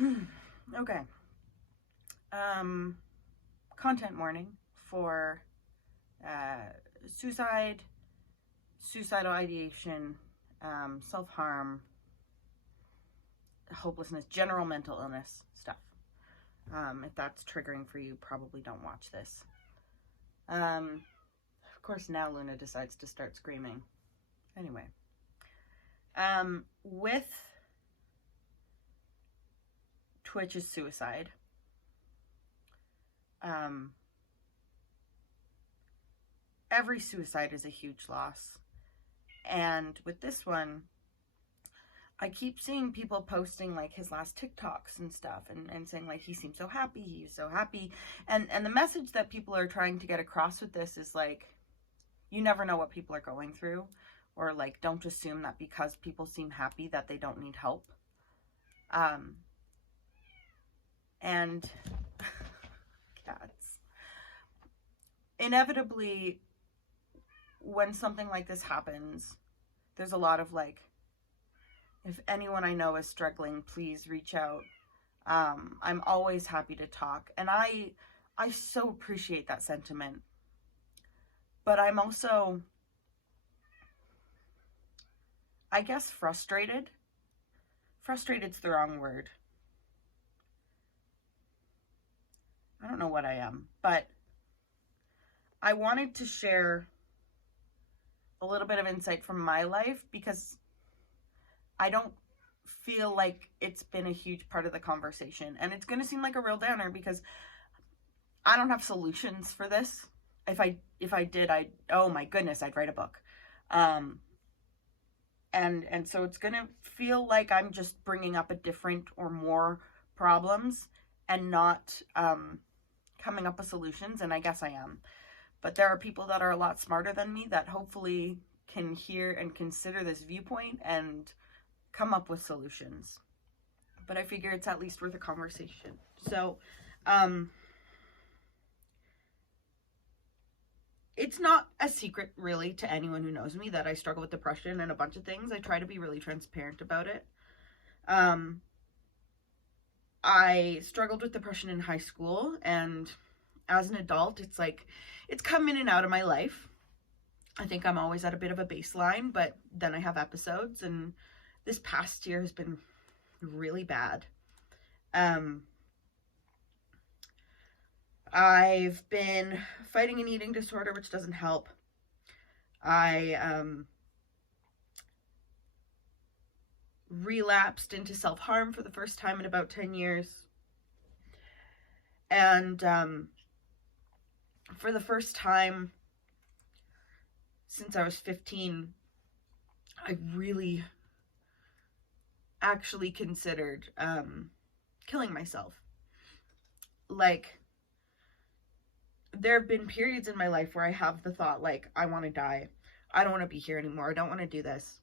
Okay. Content warning for uh, suicide, suicidal ideation, self-harm, hopelessness, general mental illness stuff. If that's triggering for you, probably don't watch this. Of course, now Luna decides to start screaming. Anyway, with Twitch's suicide, every suicide is a huge loss. And with this one, I keep seeing people posting like his last TikToks and stuff and saying like he seems so happy, he's so happy. And the message that people are trying to get across with this is like, you never know what people are going through, or like don't assume that because people seem happy that they don't need help. And cats. Inevitably, when something like this happens, there's a lot of like, if anyone I know is struggling, please reach out. I'm always happy to talk. And I so appreciate that sentiment. But I'm also, I guess, frustrated. Frustrated's the wrong word. I don't know what I am, but I wanted to share a little bit of insight from my life because I don't feel like it's been a huge part of the conversation. And it's going to seem like a real downer because I don't have solutions for this. If I did, oh my goodness, I'd write a book. And so it's going to feel like I'm just bringing up a different or more problems and not coming up with solutions. And I guess I am. But there are people that are a lot smarter than me that hopefully can hear and consider this viewpoint and come up with solutions. But I figure it's at least worth a conversation. So, it's not a secret really to anyone who knows me that I struggle with depression and a bunch of things. I try to be really transparent about it. I struggled with depression in high school, and as an adult, it's like, it's come in and out of my life. I think I'm always at a bit of a baseline, but then I have episodes, and this past year has been really bad. I've been fighting an eating disorder, which doesn't help. I relapsed into self-harm for the first time in about 10 years. And for the first time since I was 15, I really actually considered killing myself. Like, there have been periods in my life where I have the thought, like, I want to die. I don't want to be here anymore. I don't want to do this.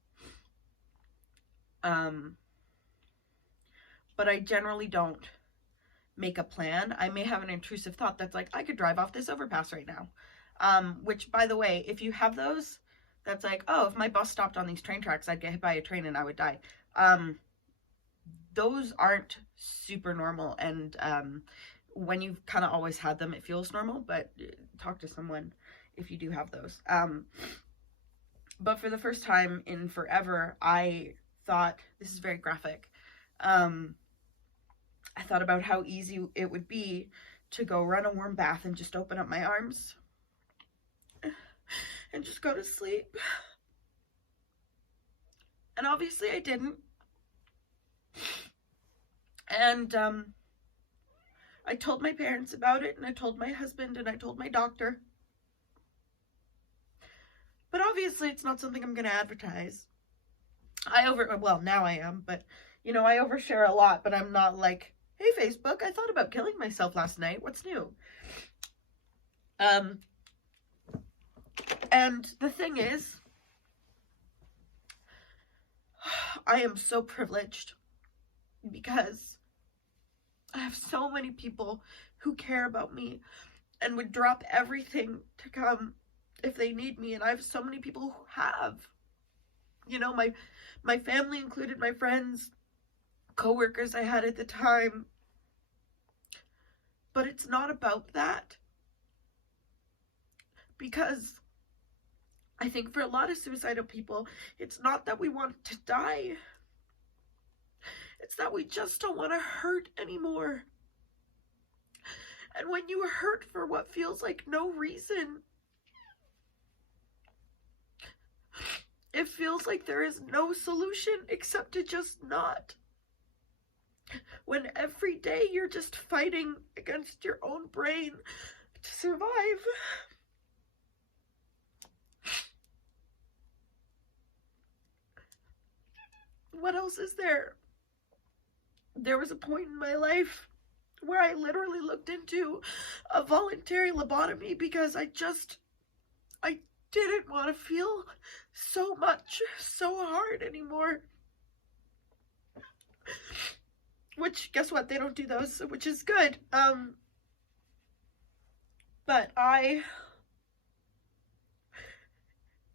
But I generally don't make a plan. I may have an intrusive thought that's like, I could drive off this overpass right now. Which, by the way, if you have those, that's like, oh, if my bus stopped on these train tracks, I'd get hit by a train and I would die. Those aren't super normal. And when you've kind of always had them, it feels normal, but talk to someone if you do have those. But for the first time in forever, I thought, this is very graphic, I thought about how easy it would be to go run a warm bath and just open up my arms and just go to sleep. And obviously I didn't. And I told my parents about it, and I told my husband, and I told my doctor. But obviously it's not something I'm going to advertise. Well, now I am, but, you know, I overshare a lot, but I'm not like, hey, Facebook, I thought about killing myself last night. What's new? And the thing is, I am so privileged because I have so many people who care about me and would drop everything to come if they need me. And I have so many people who have, you know, my family included, my friends, coworkers I had at the time. But it's not about that. Because I think for a lot of suicidal people, it's not that we want to die. It's that we just don't want to hurt anymore. And when you hurt for what feels like no reason, it feels like there is no solution except to just not. When every day you're just fighting against your own brain to survive. What else is there? There was a point in my life where I literally looked into a voluntary lobotomy because I didn't want to feel so much, so hard anymore. Which, guess what? They don't do those, which is good. But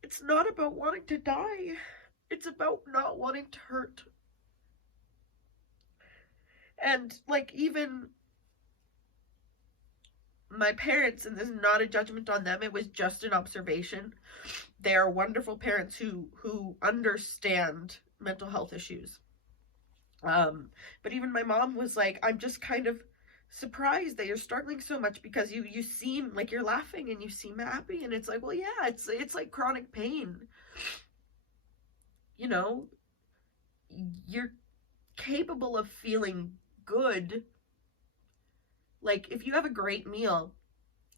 it's not about wanting to die. It's about not wanting to hurt. And, like, even my parents, and this is not a judgment on them, it was just an observation. They are wonderful parents who understand mental health issues. But even my mom was like, I'm just kind of surprised that you're struggling so much because you seem like you're laughing and you seem happy. And it's like, well, yeah, it's like chronic pain. You know, you're capable of feeling good. Like, if you have a great meal,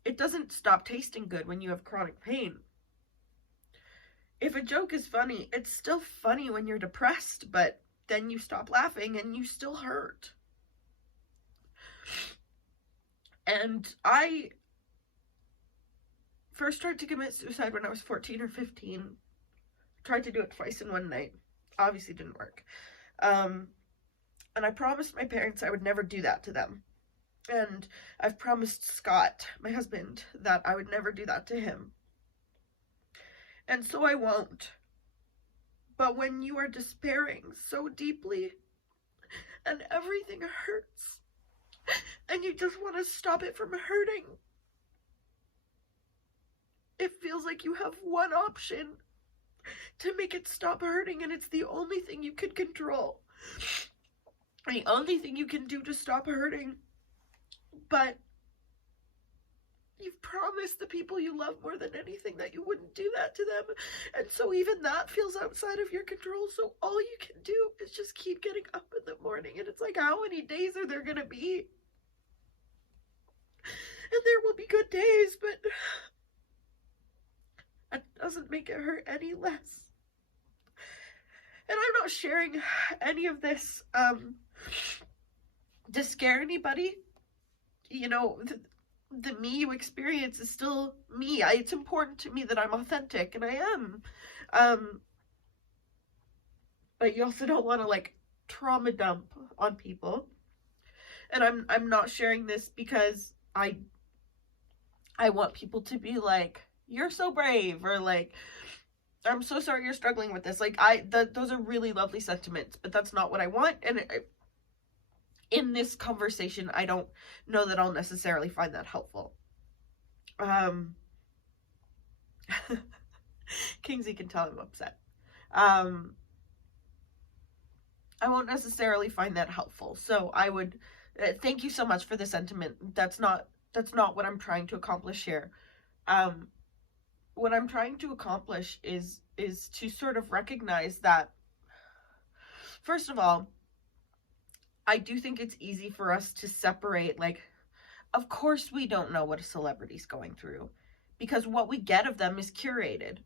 it doesn't stop tasting good when you have chronic pain. If a joke is funny, it's still funny when you're depressed, but then you stop laughing and you still hurt. And I first tried to commit suicide when I was 14 or 15. Tried to do it twice in one night. Obviously didn't work. And I promised my parents I would never do that to them. And I've promised Scott, my husband, that I would never do that to him. And so I won't. But when you are despairing so deeply and everything hurts and you just want to stop it from hurting, it feels like you have one option to make it stop hurting, and it's the only thing you can control. The only thing you can do to stop hurting. But you've promised the people you love more than anything that you wouldn't do that to them. And so even that feels outside of your control. So all you can do is just keep getting up in the morning. And it's like, how many days are there going to be? And there will be good days, but that doesn't make it hurt any less. And I'm not sharing any of this to scare anybody. You know, the me you experience is still me. It's important to me that I'm authentic, and I am. But you also don't want to, like, trauma dump on people. And I'm not sharing this because I want people to be like, you're so brave, or like, I'm so sorry you're struggling with this. Like, those are really lovely sentiments, but that's not what I want. And in this conversation, I don't know that I'll necessarily find that helpful. Kingsley can tell I'm upset. I won't necessarily find that helpful. So I would thank you so much for the sentiment. That's not what I'm trying to accomplish here. What I'm trying to accomplish is to sort of recognize that, first of all, I do think it's easy for us to separate, like, of course we don't know what a celebrity's going through, because what we get of them is curated.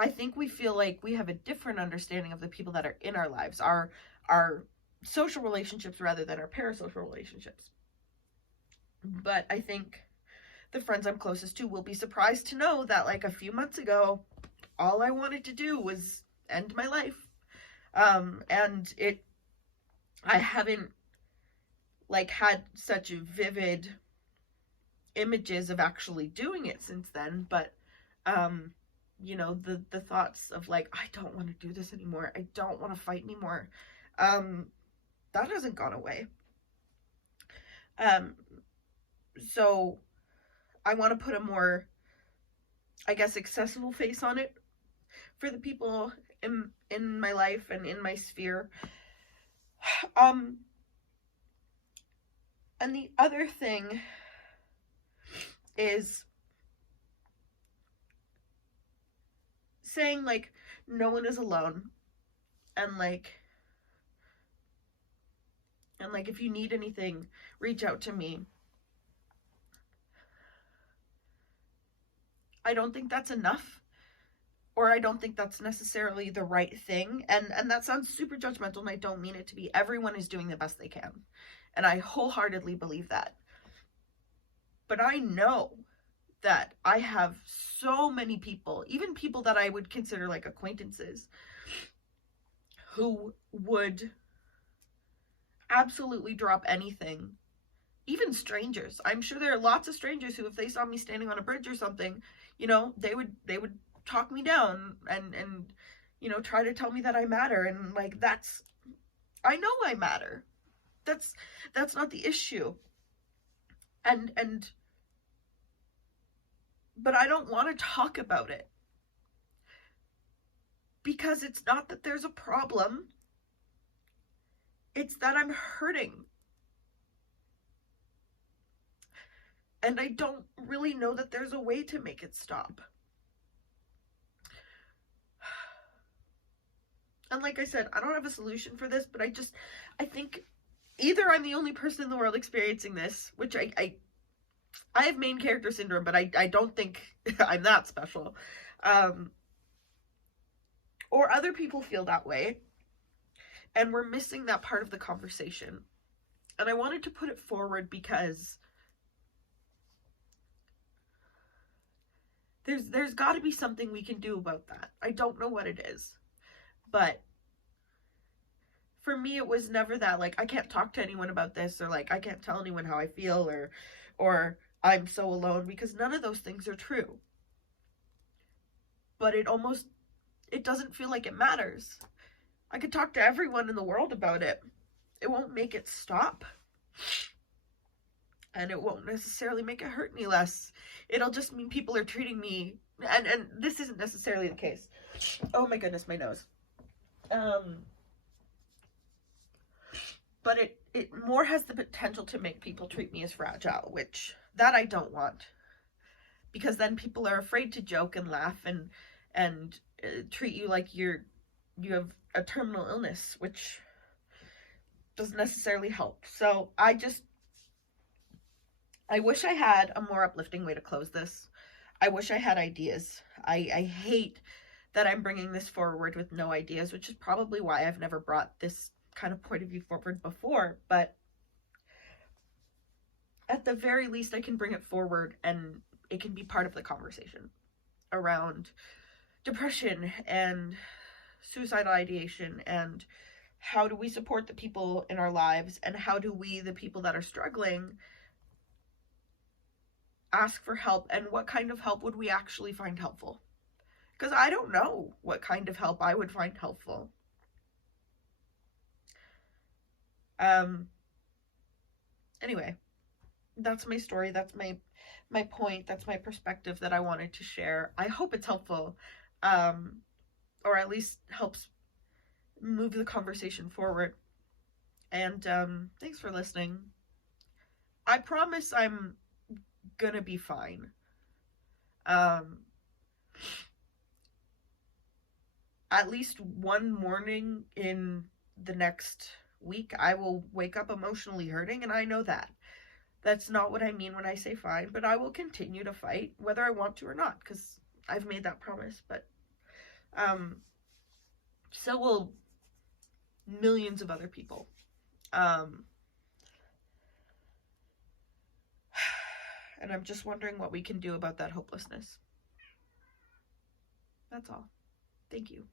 I think we feel like we have a different understanding of the people that are in our lives, our social relationships rather than our parasocial relationships. But I think the friends I'm closest to will be surprised to know that, like, a few months ago, all I wanted to do was end my life. And I haven't, like, had such vivid images of actually doing it since then, but, you know, the thoughts of, like, I don't want to do this anymore, I don't want to fight anymore, that hasn't gone away. So I want to put a more, I guess, accessible face on it for the people in my life and in my sphere. And the other thing is saying, like, no one is alone, and like if you need anything, reach out to me. I don't think that's enough, or I don't think that's necessarily the right thing, and that sounds super judgmental, and I don't mean it to be. Everyone is doing the best they can, and I wholeheartedly believe that. But I know that I have so many people, even people that I would consider like acquaintances, who would absolutely drop anything. Even strangers. I'm sure there are lots of strangers who, if they saw me standing on a bridge or something, you know, they would talk me down and you know, try to tell me that I matter. And like, that's, I know I matter. That's not the issue. But I don't want to talk about it, because it's not that there's a problem. It's that I'm hurting. And I don't really know that there's a way to make it stop. And like I said, I don't have a solution for this, but I think either I'm the only person in the world experiencing this, which I have main character syndrome, but I don't think I'm that special. Or other people feel that way, and we're missing that part of the conversation. And I wanted to put it forward because there's got to be something we can do about that. I don't know what it is, but for me, it was never that, like, I can't talk to anyone about this, or like, I can't tell anyone how I feel, or I'm so alone, because none of those things are true. But it doesn't feel like it matters. I could talk to everyone in the world about it. It won't make it stop. And it won't necessarily make it hurt any less. It'll just mean people are treating me, and this isn't necessarily the case. Oh my goodness, my nose. But it more has the potential to make people treat me as fragile, which that I don't want. Because then people are afraid to joke and laugh and treat you like you have a terminal illness, which doesn't necessarily help. So I wish I had a more uplifting way to close this. I wish I had ideas. I hate that I'm bringing this forward with no ideas, which is probably why I've never brought this kind of point of view forward before. But at the very least, I can bring it forward, and it can be part of the conversation around depression and suicidal ideation, and how do we support the people in our lives, and how do we, the people that are struggling, ask for help, and what kind of help would we actually find helpful? Because I don't know what kind of help I would find helpful. Anyway, that's my story. That's my point. That's my perspective that I wanted to share. I hope it's helpful, or at least helps move the conversation forward. And thanks for listening. I promise I'm gonna be fine. At least one morning in the next week, I will wake up emotionally hurting, and I know that. That's not what I mean when I say fine, but I will continue to fight whether I want to or not, because I've made that promise. But so will millions of other people. And I'm just wondering what we can do about that hopelessness. That's all. Thank you.